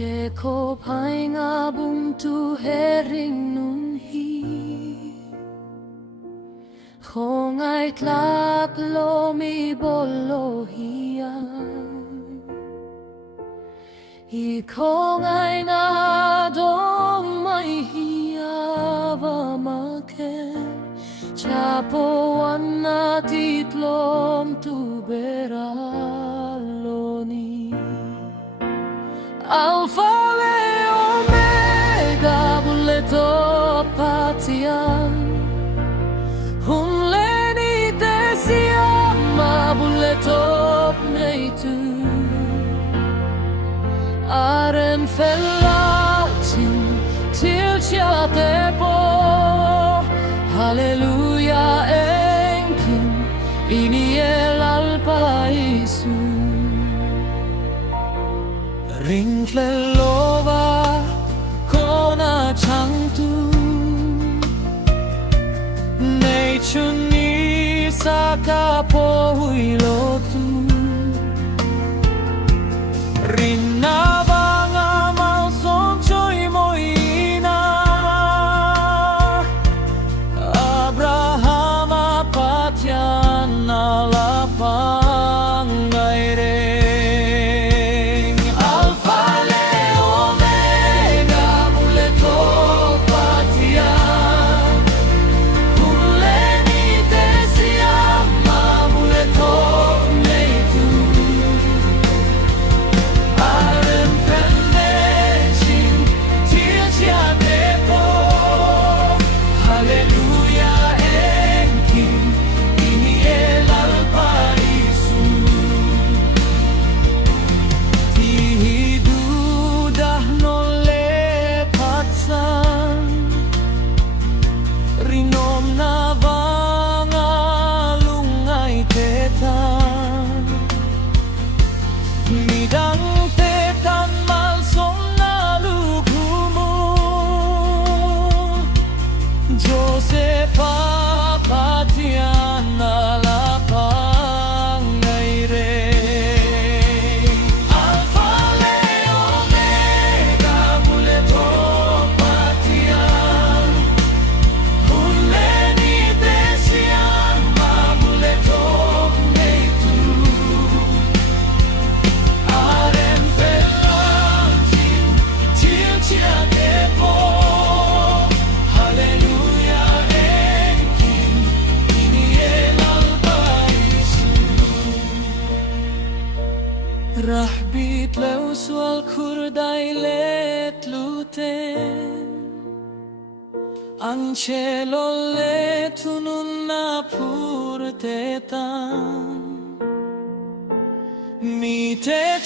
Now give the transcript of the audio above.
Cheko painga buntu hering nun hi Hongai tlak lo mi bolo hiyan I kongai na dom mai hiya va make Chapo wana titlom tu beraloni Alphal Omega buleto patian Hunleni tesiama buleto neitu Aren fellatin till tepo Halleluja enkin ini el alpaisu Ringle lova kona changtu Nechuni saka pohuilotu Rinna banga malsong choy moina Abraham apatyan alapang gaire Rahbit leus wal kurdai let luten Ancelo letunun na purtetan Mi te